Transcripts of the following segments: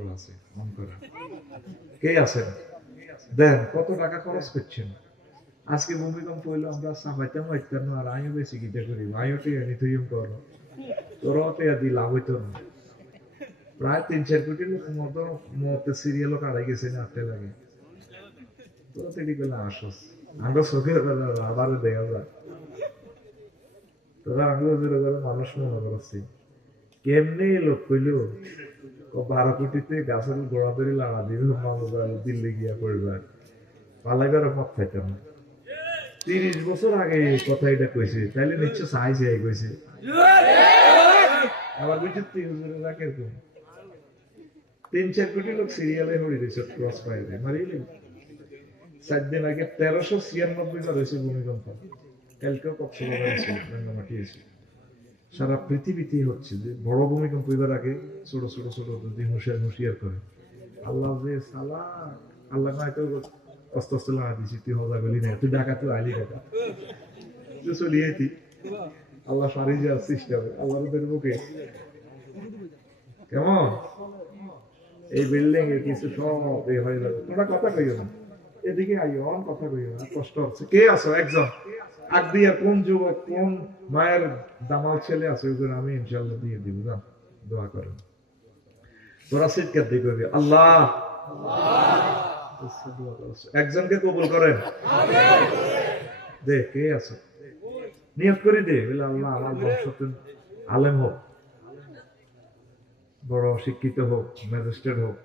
Motor আছে, on করা। কে আছেন? দেন, কত টাকা খরচ করছেন? আজকে ভূমিকম্প হইলো, আমরা সাফাইতাম হইতাম না, আর আমিও বেশি গিটা করি, আমিও টিয়া নিতে করো, তোরাও টিয়া দিয়ে লাভ হইতো না। প্রায় 3-4 কোটি লোক মতে সিরিয়ালও কাটাই গেছে না, আটতে লাগে। তোরা তেটি করলে আসস, আমরা চোখের বেলা আবারও দেখা যায়। তোরা আমিও করে মানুষ মনে করছি, কেমনি লোক কইল 12 কোটিতে গাছের গোড়া ধরে লাড়া দিবে, মানুষ দিল্লি গিয়া করবে, পালাইবার মত খাইতাম না। 30 বছর আগে কথা এটা কইছে, তাইলে নিশ্চয় সাইজ হয়ে কইছে। আবার বুঝছি 3-4 কোটি লোক সিরিয়ালে হয়ে দিয়েছে, ক্রস ফায়ারে মারিলে। 4 দিন আগে 1396 বার হয়েছে ভূমিকম্প, কালকেও কক্সবাজার আছে, রাঙ্গামাটি আছে। সারা পৃথিবীতেই হচ্ছে যে বড় ভূমিকম্প এবার আগে ছোট ছোট ছোট যদি হুঁশিয়ার করে। আল্লাহ যে সালা, আল্লাহ হয়তো অস্ত অস্ত লাগা দিছি, তুই হজা গলি না, তুই ডাকা, তুই আইলি ডাকা, তুই চলিয়েছি। আল্লাহ সারি যাওয়ার চেষ্টা হবে, আল্লাহর মুখে কেমন এই বিল্ডিং এর কিছু সব এ হয়ে যাবে। তোমরা কথা কইও না, এদিকে আইও, কথা কইও না, কষ্ট হচ্ছে। কে আছো একজন আগ দিয়া, কোন যুবক, কোন মায়ের দামাল ছেলে আছে, ওগুলো আমি ইনশাল্লাহ দিয়ে দিব, না দোয়া করেন। তোরা সিটকার দিয়ে করবি, আল্লাহ একজনকে কবুল করেন। দে, কে আছো নিয়ত করে দে, বলে আল্লাহ আমার বংশতে আলেম হোক, বড় শিক্ষিত হোক, ম্যাজিস্ট্রেট হোক,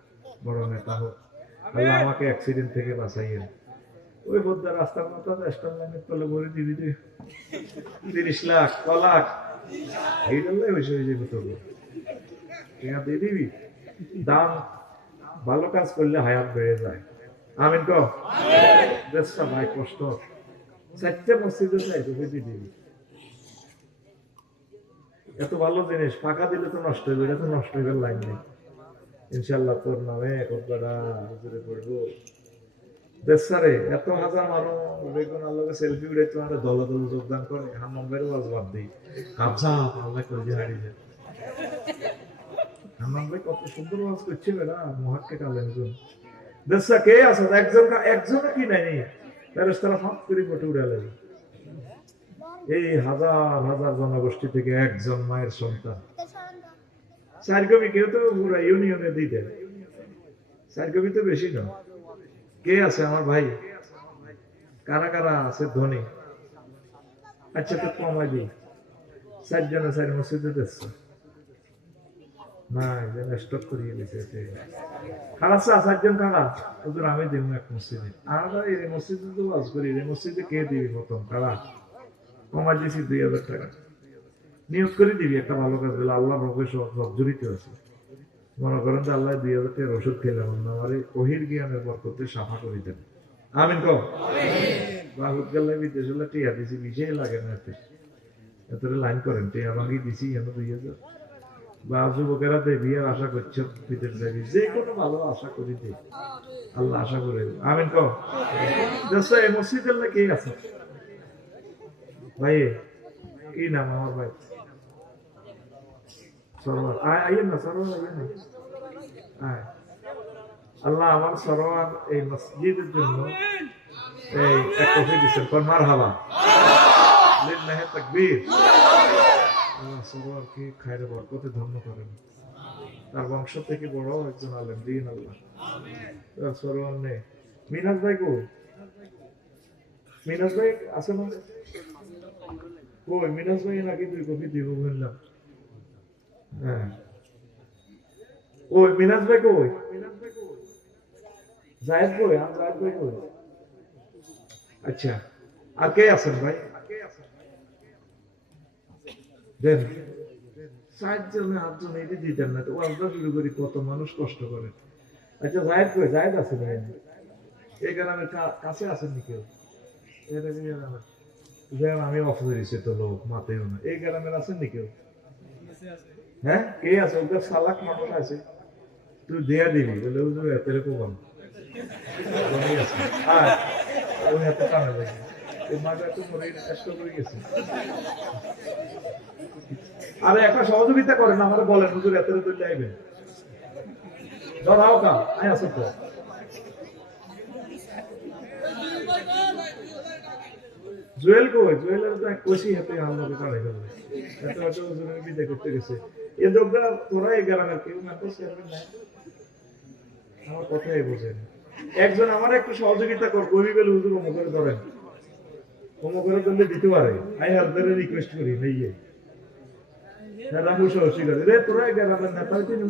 বড় নেতা হোক, আল্লাহ আমাকে অ্যাক্সিডেন্ট থেকে বাঁচাইয়েন। ওই বোধা রাস্তার মতো স্টার লাইনের তলে ভরে দিবি, 30 লাখ 1 লাখ এইটাই হয়েছে, ওই যে টাকা দিয়ে দিবি। দাম ভালো কাজ করলে হায়াত বেড়ে যায়। আমিন কো দেশটা ভাই কষ্ট, 4টে মসজিদে যাই তোকে দিয়ে দিবি। এত ভালো জিনিস ফাঁকা দিলে তো নষ্ট হইবে, এটা তো নষ্ট হইবার লাইন নেই। ইনশাল্লাহ তোর নামে কতটা হুজুরে পড়বো। দেশারে এত হাজার মানুষ বেগুন আল্লাহকে সেলফি উঠে তোমার দল দল যোগদান করে, হাম্মাম ভাইয়ের ওয়াজ বাদ দিই, হাফসা আল্লাহ করে হারিয়ে যায়। হাম্মাম ভাই কত সুন্দর ওয়াজ করছে, বেড়া মহাক্কে কালেন দেশা কে আছে, একজনও কি নাই ফেরেশতারা ফাঁক করে ফটো উড়ে লাগে। এই হাজার হাজার জনগোষ্ঠী থেকে একজন মায়ের সন্তান, 4 কবি, কেউ তো পুরা ইউনিয়নে দিয়ে দেয়, 4 কবি তো বেশি না। কে আছে আমার ভাই, কারা কারা আছে ধনী? আচ্ছা তো কমাই দিই, 4 জনে 4 মসজিদে দেখছে না, স্টক করিয়ে দিচ্ছে। খারাপ 4 জন কারা ওদের আমি দিব এক মসজিদে, আমরা এই মসজিদে তো বাস করি, এই মসজিদে কে দিবি প্রথম? কারা? কমাই দিয়েছি 2000 টাকা, নিয়োগ করে দিবি একটা ভালো কাজ বলে, আল্লাহ রবেশ জড়িত আছে। মনে করেন যে আল্লাহ 2000 টাকার ওষুধ খেলাম না, আমার ওহির জ্ঞানের বরকতে সাফা করে দেন। আমিন কো বাহুত গেলে বিদেশ হলে টিয়া দিছি, বিষয় লাগে না, এত লাইন করেন টিয়া ভাঙি দিছি কেন 2000। বা যুবকেরা দেবি আর আশা করছে বিদেশ দেবী, যে কোনো ভালো আশা করি দে, আল্লাহ আশা করে। আমিন কো এই মসজিদের কে আছে ভাই? কি নাম আমার ভাই? সরোয়ার, আইয়েন না সরোয়ার, আইয়েন না। আল্লাহ আমার সরোয়ার এই মসজিদের জন্য এই এক কফি দিচ্ছেন, কোন মারহাবা লিল্লাহি তাকবীর। আল্লাহ সরোয়ারকে খায়রে বরকতে ধন্য করেন, তার বংশ থেকে বড় একজন আলেম দিন আল্লাহ। তার সরোয়ার নেই। মিনাজ ভাই কো? মিনাজ ভাই আছে না? কই মিনাজ ভাই? নাকি 2 কফি দিব বললাম। হ্যাঁ, ওই মিনাজ ভাই কই? জায়েদ কই? জায়েদ ভাই কই? আচ্ছা, আর কে আছেন ভাই? দেন 4 জনে 8 জন এটি দিতেন না তো, ওয়াজটা শুরু করি, কত মানুষ কষ্ট করে। আচ্ছা জায়েদ কই? জায়েদ আছে ভাই? এই গ্রামের কাছে আছেন নি কেউ? আমি অফিসে তো লোক মাতেও না, এই গ্রামের আছেন নি কেউ? হ্যাঁ, কে আছে? ওদের সালাক মানুষ আছে, তুই দেয়া দিবি বলে হুজুর এতেরে কম আছে। আর ওই এত কামে লাগে, এই মাটা তো মরে কষ্ট করে গেছে। আরে একটা সহযোগিতা করেন, আমাদের বলেন হুজুর এতেরে তুই যাইবেন, ধরাও কা আয় আসো তো জুয়েল কই জুয়েলের তো এক কোশি হাতে আল্লাহকে কাড়াই ফেলবে এত এত ওজনের বিদায় করতে গেছে এ দোগা তোরা এই গ্রামের কেউ ম্যাপস করবেন না আমার কথাই বোঝেন একজন আমার একটু সহযোগিতা কর কবি বলে হুজুর মুখে ধরেন মুখে ধরলে দিতে পারে আই হাজারে রিকোয়েস্ট করি নেইয়ে রামু সহসী করে রে তোরা এই গ্রামের নেতা হইতে না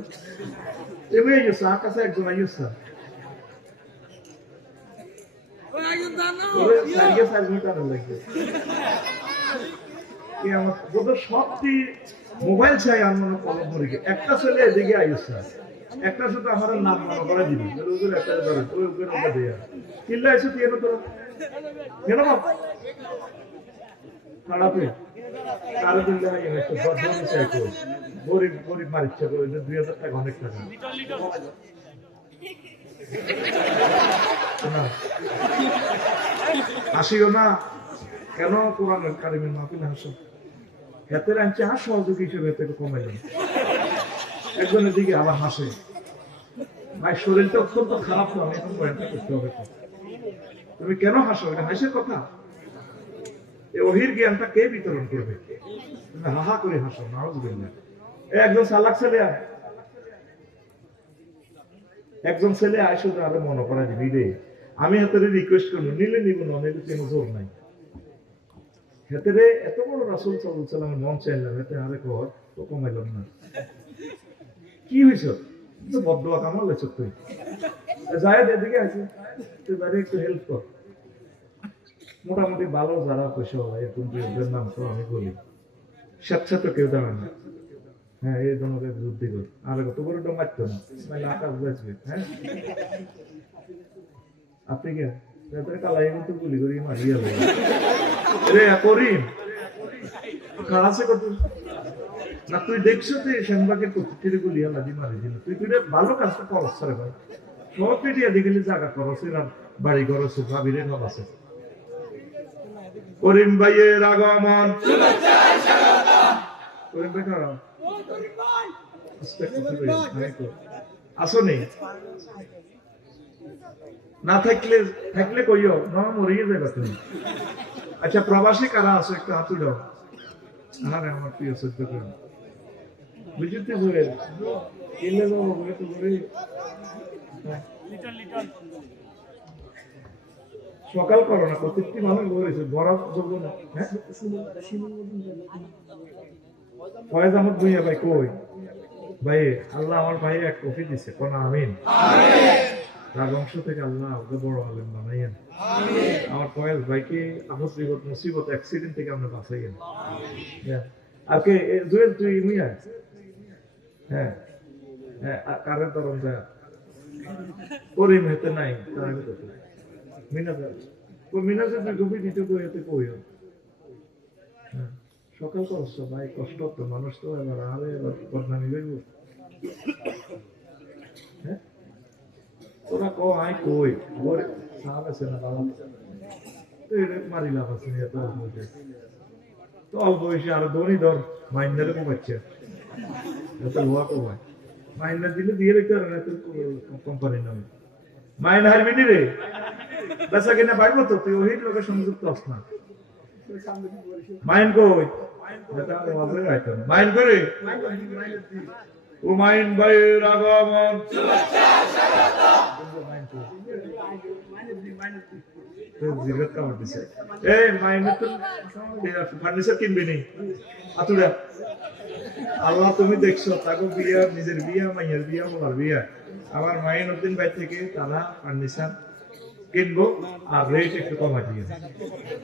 এমনি ইউসা কাছে একজন আইসা ওরে সারিয়ে সারিয়ে টানা লাগবে কি আমার ওদের সবটি মোবাইল চাই আমার কলম করে একটা ছেলে এদিকে আইসা একটা শুধু আমার নাম মনে করে দিবি ওদের একটা ধরে ওই উপরে ওটা দেয়া কিল্লা এসে তুই এনে তোরা কেন বাপ খারাপে কারো দিল্লা এনে তো বদন চাই তো গরিব গরিব মারিচ্ছে করে 2000 টাকা অনেক টাকা হাসিও না কেন কোরআন কারিমের মাহফিলে হাসো হাতের আনছে হাস সহযোগী হিসেবে থেকে কমাইলেন একজনের দিকে আবার হাসে ভাই শরীরটা অত্যন্ত খারাপ তো আমি এখন পয়েন্টটা করতে হবে তুমি কেন হাসো এটা হাসির কথা এই অহির জ্ঞানটা কে বিতরণ করবে তুমি হাহা করে হাসো নাউজুবিল্লাহ একজন সালাক ছেলে একজন ছেলে আইসো আরো মনে করা দিবি রে আমি হাতের রিকোয়েস্ট করবো নিলে নিব না নিলে কোনো জোর নাই হাতের এত বড় রাসূল সাল্লাল্লাহু আলাইহি ওয়াসাল্লামের মন চাইলাম হাতে আরে কর তো কমাইলাম না কি হইছে তো বদদোয়া কামাল লেছ তুই জায়েদ এদিকে আছে তুই বাইরে একটু হেল্প কর মোটামুটি ভালো যারা পয়সা হয় এরকম দুইজনের নাম তো আমি বলি স্বেচ্ছা কেউ দাঁড়ান না হ্যাঁ এই জনকে বুদ্ধি কর আর কত করে তো মারতো না মানে আকাশ বাঁচবে হ্যাঁ আপনি কে তাদের কালাই মতো গুলি করি মারিয়া লাগে রে করিম কাছে কত না তুই দেখছো যে সেনবাগের প্রতিটি গুলি আলাদি মারি দিল তুই তুই ভালো কাজটা করছ রে ভাই সব পিটিয়া দিগলি জায়গা করছ আর বাড়ি করছ ভাবিরে ভাব আছে করিম ভাইয়ের আগমন শুভেচ্ছা স্বাগতম করিম ভাই কারা আসনি না থাকলে থাকলে কইও না মরিয়ে যাবে তুমি আচ্ছা প্রবাসী কারা আছে একটা হাত উঠাও আরে আমার প্রিয় সত্য করে বুঝতে বলে কেলে যাবো বলে তো বলে সকাল করো না প্রত্যেকটি মানুষ বলেছে বরফ যোগ্য না হ্যাঁ ফয়েজ আহমদ ভুইয়া ভাই কই ভাই আল্লাহ আমার ভাই এক কফি দিছে কোন আমিন তার বংশ থেকে আল্লাহ ওকে বড় আলেম বানাইয়েন আমার ফয়েজ ভাইকে মুসিবত মুসিবত অ্যাক্সিডেন্ট থেকে আমরা বাঁচাইয়েন আর কে জুয়েল তুই মুইয়া হ্যাঁ হ্যাঁ কারের তরণটা করিম হেতে নাই তার আগে তো মিনাজা ও মিনাজা তুই কফি দিতে কই এতে কইও হ্যাঁ সকাল করছো ভাই কষ্ট তো মানুষ তো এবার আরে এবার বদনামি হইব হ্যাঁ তোরা কো আই কই ওর সাহাব আছে না বাবা তো এর মারি লাভ আছে না তো বলতে তো অল্প বয়সে আর দড়ি ধর মাইন্ডারে কমাচ্ছে এত লোয়া কমায় মাইন্ডার দিলে দিয়ে রেখে আর না তো কোম্পানির নামে মাইন হারবি রে বেচা কিনা পারবো তো তুই ওই লোকের সংযুক্ত হস না মাইন কই মাইন করে ও মাইন ভাইয়ের আগমন শুভেচ্ছা স্বাগতম এই মাইনে তো ফার্নিচার কিনবি নি আতুরা আল্লাহ তুমি দেখছো তাকে বিয়া নিজের বিয়া মাইয়ের বিয়া মোলার বিয়া আমার মাইন উদ্দিন ভাই থেকে তারা ফার্নিচার কিনবো আর রেট একটু কমাই দিয়ে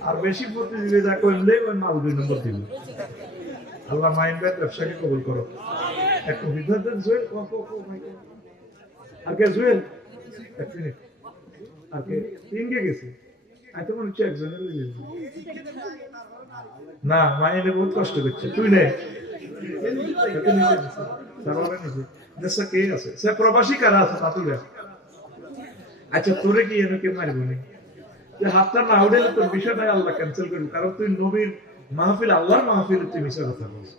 আর বেশি প্রতিযোগিতা করলে ওই মাল 2 নম্বর দিব আল্লাহ মাইন ভাই ব্যবসাকে কবুল করো একটু বিদ্যার্থীর জুয়েল আর কে জুয়েল এক মিনিট আর কে তিনকে গেছে আমি তো মনে হচ্ছে একজনের না মাইনে বহুত কষ্ট করছে তুই নে দেশে কে আছে সে প্রবাসী কারা আছে তাতুলে আচ্ছা তোরে কি এনে কে মারবো নি যে হাতটা না উঠে তোর বিষয়টা আল্লাহ ক্যান্সেল করবে কারণ তুই নবীর মাহফিল আল্লাহর মাহফিল তুই মিশা কথা বলছিস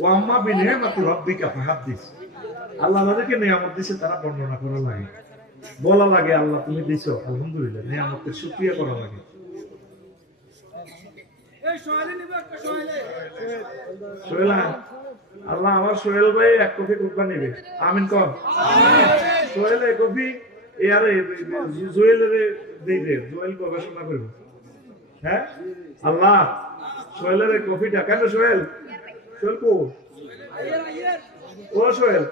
ও আম্মা বিনিয়ামাতি রাব্বিকা ফাহাদিস আল্লাহ আমাদেরকে নিয়ামত দিছে, তারা বর্ণনা করা লাগে, বলা লাগে আল্লাহ তুমি দিছো আলহামদুলিল্লাহ, নিয়ামতের শুকরিয়া করা লাগে। সোহেল, আল্লাহ আমার সোহেল ভাই এক কপি কুরবান নেবে, আমিন কর। সোহেল এক কপি জুয়েলের দিবে, জুয়েল গবেষণা করবে। হ্যাঁ আল্লাহ সোহেলের কপিটা কেন সোহেল, সোহেল কো ও সোহেল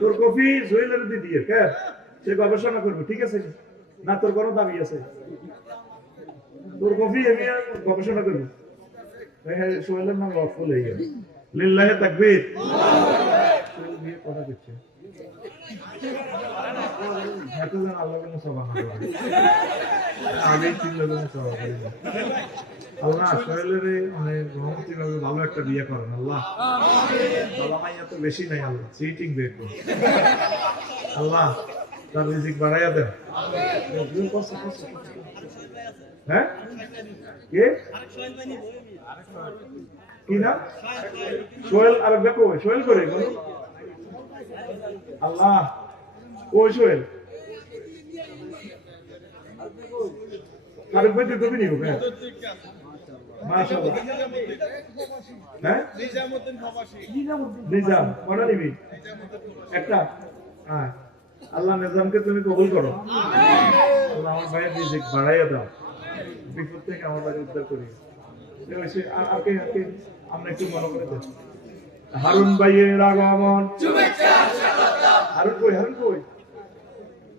তোর কপি জুয়েলের দিয়ে কেন সে গবেষণা করবে, ঠিক আছে না? তোর কোনো দাবি আছে? তোর কপি আমি গবেষণা করবো। হ্যাঁ সোহেলের নাম লক্ষ্য লেগে লিল্লাহে তাকবীর। সোহেল বিয়ে কথা করছে, আল্লাহ সোহেলের অনেক ভালো একটা বিয়ে করেন আল্লাহ, বাবা মাইয়া তো বেশি নাই আল্লাহ, সিটিং দেখবো আল্লাহ, তার রিজিক বাড়াইয়া দেন। হ্যাঁ কে কি না সোহেল, আর দেখো সোহেল করে আল্লাহ, ওই সোহেল আরেক ভাই দুটো নিব। হ্যাঁ মাশাআল্লাহ, হ্যাঁ নিজাম কটা নিবি? একটা। হ্যাঁ আল্লাহ নিজামকে তুমি কবুল করো, আল্লাহ আমার ভাইয়ের রিজিক বাড়াইয়া দাও, বিপদ থেকে আমার ভাই উদ্ধার করি। আমরা একটু মনে করে দেন হারুন ভাইয়ের আগমন, হারুন কই, হারুন কই,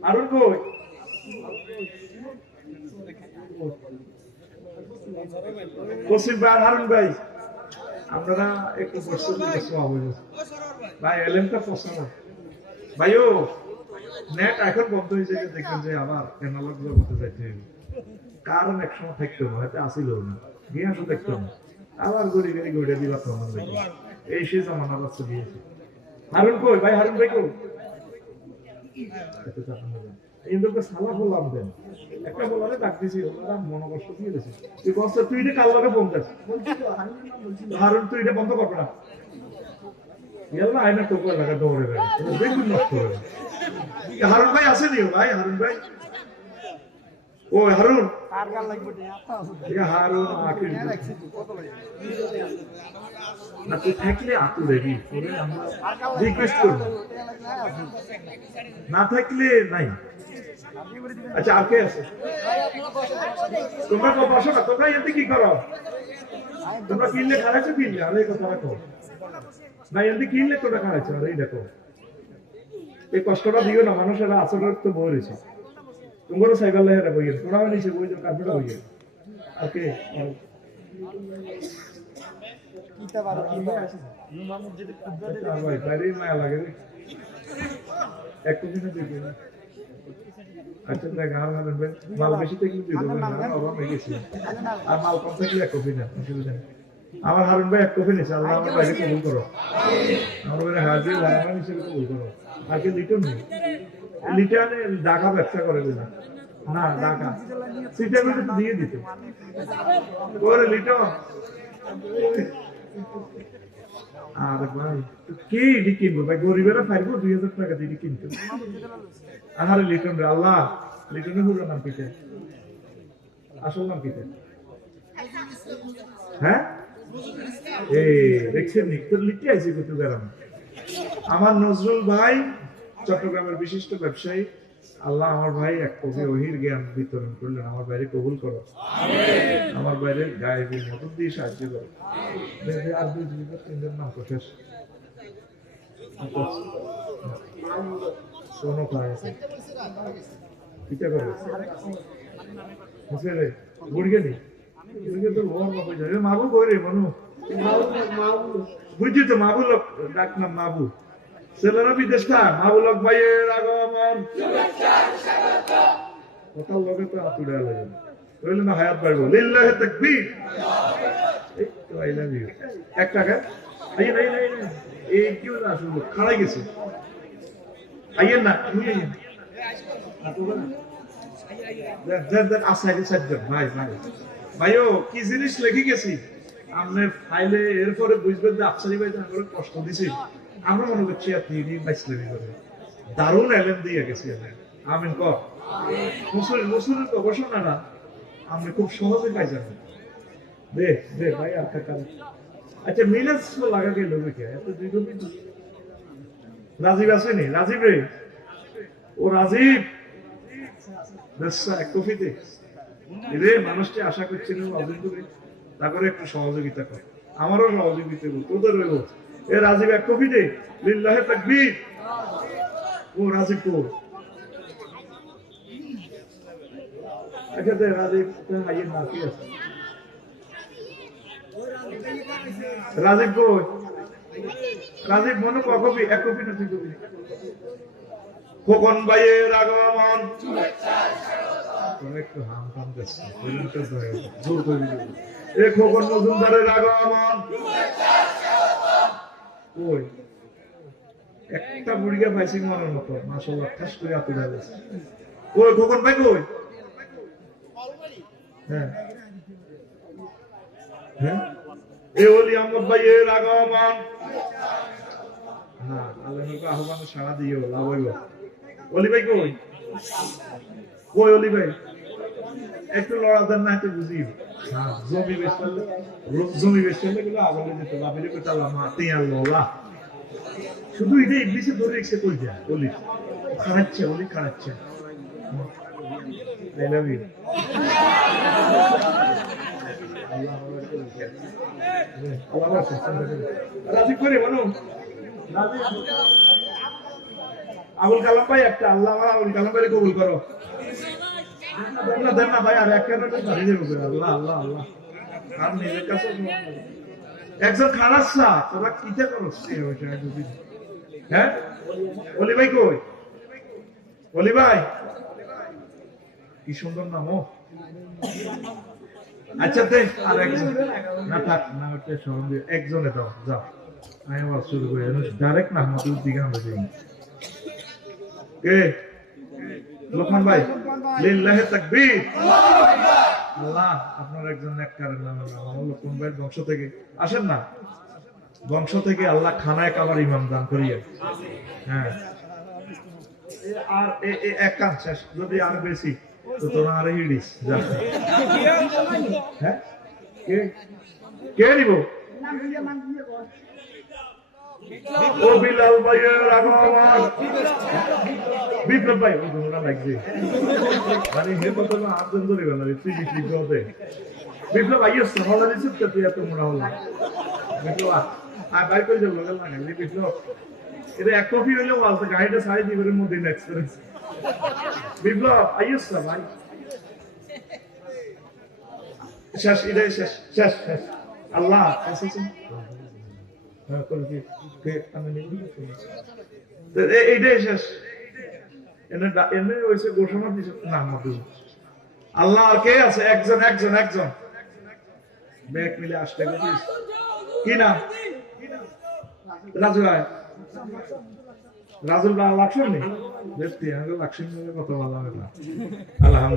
হারুন কই, কসিম ভাই আর হারুন ভাই আপনারা একটু ভাই এলেনটা পছন্দ ভাইও নেট এখন বন্ধ হয়েছে, দেখবেন যে আবার অ্যানালগ জগতে যাইতে হবে, কারণ এক সময় থাকতো না, হয়তো আসিল না, গিয়ে আসো দেখতো না, আবার গড়ি গড়ি গড়ে দিবা তো আমার দেখি এই সে জামানা বাচ্চা দিয়েছে। হারুন কই ভাই, হারুন ভাই কই, সালা বললাম দেন একটা বলারে ডাক দিছি, ওরা মনোকষ্ট দিয়ে দিয়েছে, তুই কষ্ট তুই এটা কাল লগে বন্ধ হারুন, তুই এটা বন্ধ করবে না, আয়না তো লাগা দৌড়ে বেগুন নষ্ট হবে। হারুন ভাই আসেনি ভাই, হারুন ভাই, ও হারুন হারুন না তুই থাকলে আতু রেডি রিকোয়েস্ট করবো, না থাকলে নাই। আচ্ছা আর কে আছে? তোমরা বসো না, তোমরা এতে কি করো? তোমরা কিনলে খারাইছো, কিনলে আর এই কথা রাখো না, এতে কিনলে তোমরা খারাইছো, আর এই দেখো এই কষ্টটা দিও না, মানুষেরা আসলে তো বলেছে তোমারও সাইকেল লেহেরা বইয়ে তোরা নিচে বই যাও, কাপড় বইয়ে ওকে ভাই বাইরে মায়া লাগে রে এক দিনে দেখি না। আচ্ছা দেখ মাল বেশি থেকে অভাব হয়ে গেছে, আর মাল কম থাকলে এক কপি না, অসুবিধা নেই। আমার হারুন ভাই এক কপি নিচ্ছে, আল্লাহ আমার বাইরে কবুল করো, আমার বাইরে হাজির লাগানো হিসেবে কবুল করো। আর কি লিটন নেই, লিটনে ঢাকা ব্যবসা করে দিল না, ঢাকা সিটের মধ্যে দিয়ে দিত ওরে লিটন। আর ভাই কে এটি কিনবো ভাই, গরিবেরা পারবো 2000 টাকা দিয়ে কিনতে। আহারে লিটন রে আল্লাহ, লিটনের পুরো নাম কি, আসল নাম কি? হ্যাঁ এই দেখছেন নি তোর লিখতে আইছি কত গ্রাম। আমার নজরুল ভাই চট্টগ্রামের বিশিষ্ট ব্যবসায়ী, আল্লাহ আমার ভাই এক কবি ওহির জ্ঞান বিতরণ করলেন, আমার বাইরে কবুল করো, আমার বাইরে গায়েবের মদত দিয়ে সাহায্য করো। আর দুই তিনজন নাম তো শেষ কোনো কাজ আছে কিটা করে রে বুড়িয়ে নি বুড়িয়ে তো ভোর বাবা যাবে মাবু কই রে মনু বুঝছি তো মাবু লোক ডাক নাম মাবু, ছেলেরা বিদেশ না, মাবু লোক ভাইয়ের আগমন কথা লগে তো আতুড়ে লাগে বললেন না হায়াত বাড়বো লিল্লাহি তাকবীর। এই তো আই লাভ ইউ এক টাকা এই নাই নাই এই কি না শুনো খাড়াই গেছে আইয়েন না তুমি আইয়েন দেখ আসলে সাজ্জাদ ভাই ভাই ভাইও কি জিনিস লিখে গেছি আপনি ফাইলে, এরপরে বুঝবেন যে আফসারি ভাই আমার কষ্ট দিছি, আমরা মনে করছি আপনি বাইসলামি করে দারুণ এলেন দিয়ে গেছি আমিন কর মুসলিমের গবেষণারা আমরা খুব সহজে পাই যাবো দে দে ভাই আর কাকাল আচ্ছা মিলাজ লাগা গেল নাকি এত দীর্ঘদিন রাজীব আসেনি রাজীব রে ও রাজীব ব্যবসা এক কফিতে রে মানুষটি আশা করছিল রাজীব করে তারপরে একটু সহযোগিতা কর আমারও সহযোগিতা করো তোদের রইব এ রাজীব এক কফিতে লিল্লাহে তাকবীর ও রাজীব কো আচ্ছা দে রাজীব হাইয়ে না কি আছে রাজীব কো রাজীব মনে কবি এক কপি না তুই কবি খোকন ভাইয়ের আগমন একটু হাম কাম করছে জোর করে এ খোকন মজুমদারের আগমন ওই একটা বুড়িকে পাইছি মনের মতো মাশাআল্লাহ ঠাস করে আতে যাচ্ছে ওই খোকন ভাই কই হ্যাঁ হ্যাঁ এ ওলি আহমদ ভাইয়ের আগমন হ্যাঁ আল্লাহর আহ্বানে সাড়া দিও লাভ হইব ওলি ভাই কই কই ওলি ভাই একটু লড়া দেন না একটু বুঝি হ্যাঁ জমি বেচলে গুলো আগুনে যেত বাবিরে কই তালা মাতে আল্লাহ শুধু এটাই ইবলিসে ধরে রেখে কই যায় ওলি খাড়াচ্ছে ওলি খাড়াচ্ছে আই লাভ ইউ রাজীব করে বলো আবুল কালাম ভাই একটা আল্লাহ আবুল কালাম ভাই কবুল করো দেন না ভাই আর একটা আল্লাহ আল্লাহ আল্লাহ আর নিজের কাছে একজন খারাপসা তোরা কিতে করো হ্যাঁ অলি ভাই কই অলি ভাই কি সুন্দর নাম ও আচ্ছা আর একজন না থাক না ওটা সরঞ্জ একজনে দাও যাও আমি আবার শুরু করি ডাইরেক্ট না আমাদের দিকে আমরা যাই কে লোকমান ভাই লিল্লাহি তাকবীর আল্লাহ আপনার একজন নেককারের নাম আমার লোকমান ভাই বংশ থেকে আসেন না বংশ থেকে আল্লাহ খানায় কাবার ইমাম দান করিয়ে হ্যাঁ আর এক কাজ শেষ যদি আর বেশি তো তোরা আরে হিড়িস যা হ্যাঁ কে কে নিব ও বিলাল ভাইয়ের আগমন বিপ্লব ভাই ও তোমরা লাগবে মানে হে কত না আদন ধরে গেল তুই বিক্রি করতে বিপ্লব ভাই এসে হলা দিছিস তো তুই এত মোড়া হলা বিপ্লব আর ভাই কই যাবো গেল না বিপ্লব এটা এক কপি হইলে বলতে গাড়িটা সাড়ে দিবের মধ্যে এক্সপেরিয়েন্স বিপ্লব আইস না ভাই শেষ এটাই শেষ শেষ শেষ আল্লাহ এসেছেন হ্যাঁ কোন কি কে আমি নিব এইটাই শেষ এনে এনে হইছে গোসমার দিছে না মধু আল্লাহ আর কে আছে একজন একজন একজন ব্যাগ মিলে আসতে গেছিস কি না রাজু ভাই রাজুল বা লাক্ষ্মণ নেই দেখতে আগে লাক্ষ্মণ কথা বলা হবে না আলহামদুলিল্লাহ